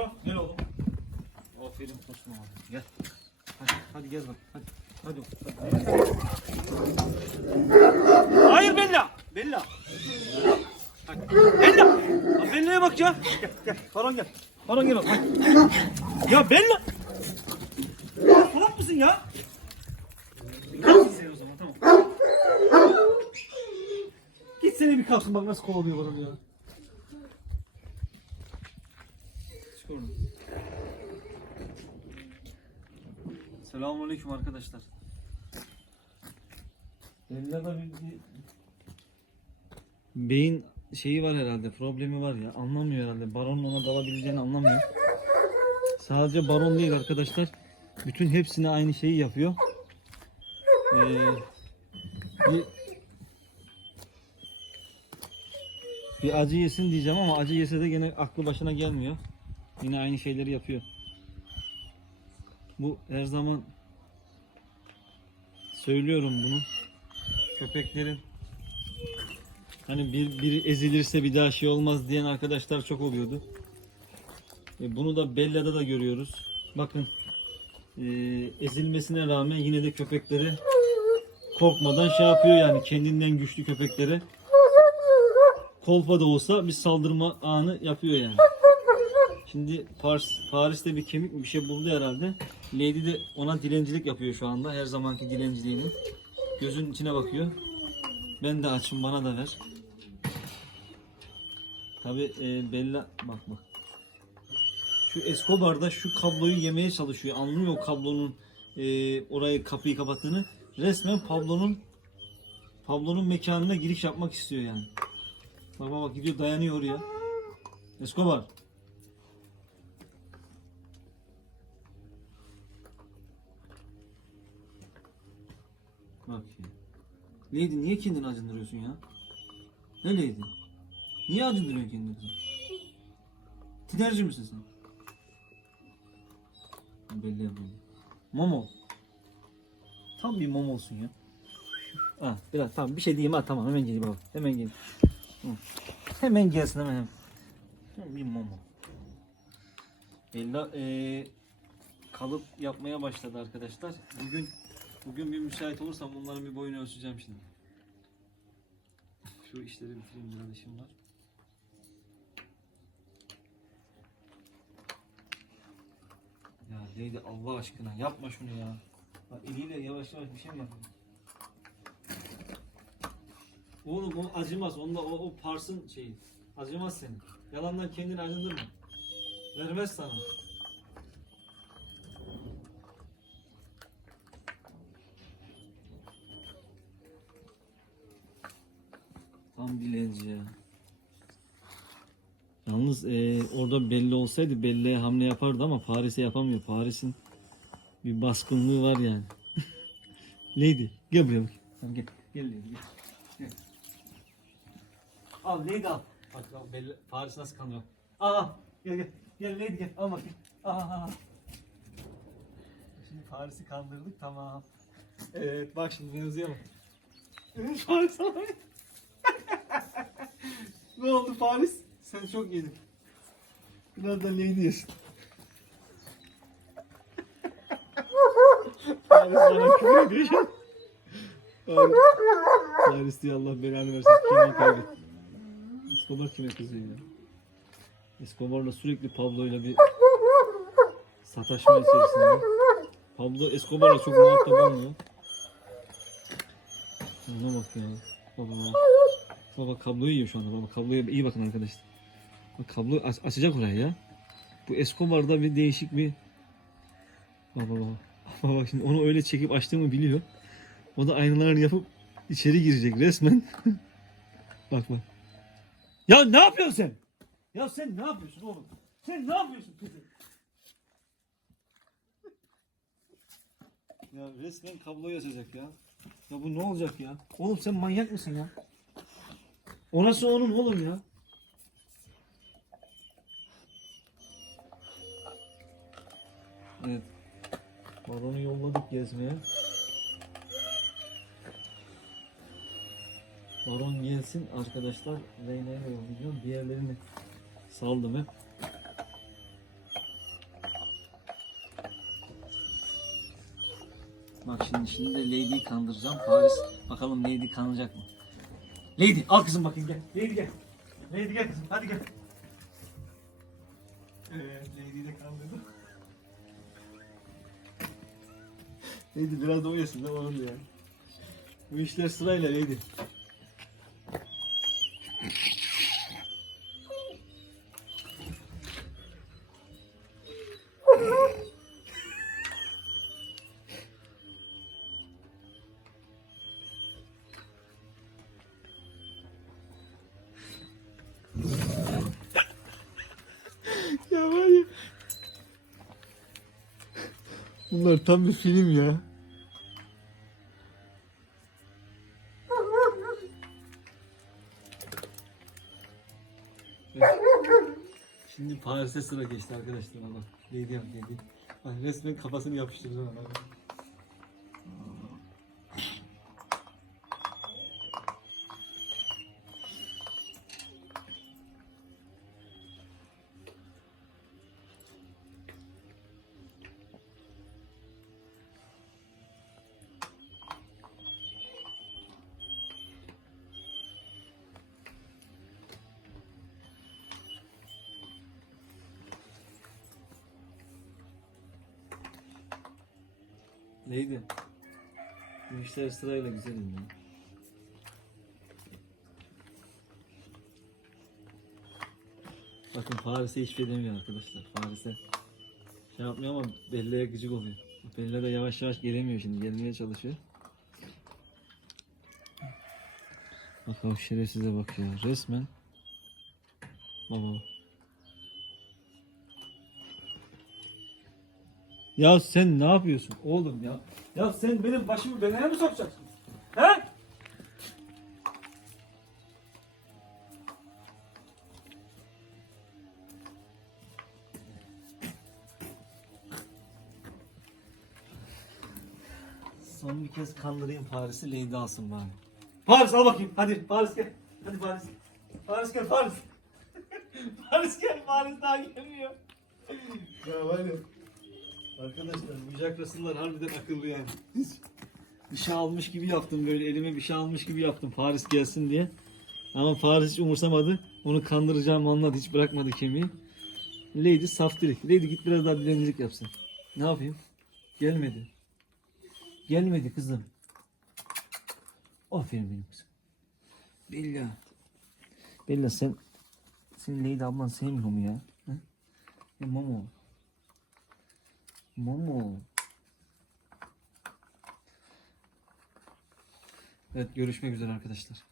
Baro gel oğlum. Aferin koşma abi. Gel. Hadi, hadi gel bak. Hadi. Hadi. hadi. Hayır Bella. Bella. Hadi. Bella. Ya Bella'ya bak ya. Gel gel. Baron gel. Baron gel. bak. Hadi. Ya Bella. Ya salak mısın ya? Kalksın seni o zaman tamam. Git seni bir kalksın bak nasıl kovalıyor Baron ya. Oradan. Selamünaleyküm arkadaşlar. Bella'da bir, bir beyin şeyi var herhalde, problemi var ya. Anlamıyor herhalde. Baronun ona dalabileceğini anlamıyor. Sadece baron değil arkadaşlar. Bütün hepsine aynı şeyi yapıyor. Ee, bir, bir acı yesin diyeceğim ama acı yese de gene aklı başına gelmiyor. Yine aynı şeyleri yapıyor. Bu her zaman söylüyorum bunu. Köpeklerin hani bir biri ezilirse bir daha şey olmaz diyen arkadaşlar çok oluyordu. E, bunu da Bella'da da görüyoruz. Bakın e, ezilmesine rağmen yine de köpekleri korkmadan şey yapıyor yani kendinden güçlü köpekleri kolpa da olsa bir saldırma anı yapıyor yani. Şimdi Paris, Paris'te bir kemik bir şey buldu herhalde. Lady de ona dilencilik yapıyor şu anda. Her zamanki dilenciliğini. Gözün içine bakıyor. Ben de açım bana da ver. Tabi e, Bella bak bak. Şu Escobar da şu kabloyu yemeye çalışıyor. Anlıyor o kablonun e, orayı kapıyı kapattığını. Resmen Pablo'nun Pablo'nun mekanına giriş yapmak istiyor yani. Bak bak gidiyor dayanıyor oraya. Escobar. Ya. Lady niye kendini acındırıyorsun ya? Ne Lady? Niye acındırıyorsun kendini? Tinerci misin sen? Belli belli. Momo. Tam bir mom olsun ya. Ha, biraz tamam bir şey diyeyim ha tamam hemen geleyim baba. Hemen geleyim. Hı. Hemen gelsin hemen. hemen. Bir momo. Bella eee kalıp yapmaya başladı arkadaşlar. Bugün bugün bir müsait olursam bunların bir boyunu ölçeceğim şimdi. Şu işleri bitireyim biraz işim var. Ya Leydi Allah aşkına yapma şunu ya. Bak eliyle yavaş yavaş bir şey mi yapıyor? Oğlum o acımaz. Onda o, o parsın şeyi. Acımaz senin. Yalandan kendini acındırma. Vermez sana. Tam dilenci ya. Yalnız e, orada belli olsaydı belliye hamle yapardı ama Paris'e yapamıyor. Paris'in bir baskınlığı var yani. Lady gel buraya bak. Tamam gel. Gel Lady gel. Al Lady al. Bak al, belli, Paris nasıl kanıyor. Aa gel gel. Gel Lady gel. Al bakayım. Aa. Şimdi Paris'i kandırdık tamam. Evet bak şimdi mevzuya bak. Evet Paris al. ne oldu Paris? Sen çok yedin. Biraz da Lady yesin. Paris bana küfür ediyor. Paris, diyor Allah belanı versin. Kime kaybet. Escobar kime kızıyor ya? Escobar'la sürekli Pablo'yla bir sataşma içerisinde. Pablo Escobar'la çok muhatap olmuyor. Ona bak ya. Baba. Baba kabloyu yiyor şu anda. Baba kabloya iyi bakın arkadaşlar. Bak kablo aç- açacak orayı ya. Bu Escobar'da bir değişik bir Baba baba. Baba bak şimdi onu öyle çekip açtığımı biliyor. O da aynalarını yapıp içeri girecek resmen. bak bak. Ya ne yapıyorsun sen? Ya sen ne yapıyorsun oğlum? Sen ne yapıyorsun kızım? ya resmen kabloyu açacak ya. Ya bu ne olacak ya? Oğlum sen manyak mısın ya? Orası onun oğlum ya. Evet. Balonu yolladık gezmeye. Baron gelsin arkadaşlar. Leyla'ya yollayacağım. Diğerlerini saldım hep. Bak şimdi şimdi de Lady'yi kandıracağım. Paris bakalım Lady kanacak mı? Lady al kızım bakayım gel. Lady gel. Lady gel kızım hadi gel. Evet Lady'yi de kandırdım. Lady biraz da oynasın mi onun da yani. Bu işler sırayla Lady. Bunlar tam bir film ya. Şimdi Paris'e sıra geçti arkadaşlar bak. Lady yap Lady. Bak resmen kafasını yapıştırdı Neydi? Bu işler sırayla güzelim ya. Bakın Paris'e hiçbir şey arkadaşlar. Paris'e şey yapmıyor ama Bella'ya gıcık oluyor. Bella da yavaş yavaş gelemiyor şimdi. Gelmeye çalışıyor. Bakalım şerefsize bak ya. Resmen. Baba. Ya sen ne yapıyorsun oğlum ya? Ya sen benim başımı belaya mı sokacaksın? He? Son bir kez kandırayım Paris'i Lady alsın bari. Paris al bakayım hadi Paris gel. Hadi Paris. Paris gel Paris. Paris gel Paris daha gelmiyor. Ya var ya. Arkadaşlar Russell'lar harbiden akıllı yani. bir şey almış gibi yaptım böyle elime bir şey almış gibi yaptım Paris gelsin diye. Ama Paris hiç umursamadı. Onu kandıracağım anladı hiç bırakmadı kemiği. Lady saftirik. Lady git biraz daha dilencilik yapsın. Ne yapayım? Gelmedi. Gelmedi kızım. Aferin benim kızım. Bella. Bella sen senin Lady ablan sevmiyor mu ya? Hı? Ya Momo. Momo. Evet görüşmek üzere arkadaşlar.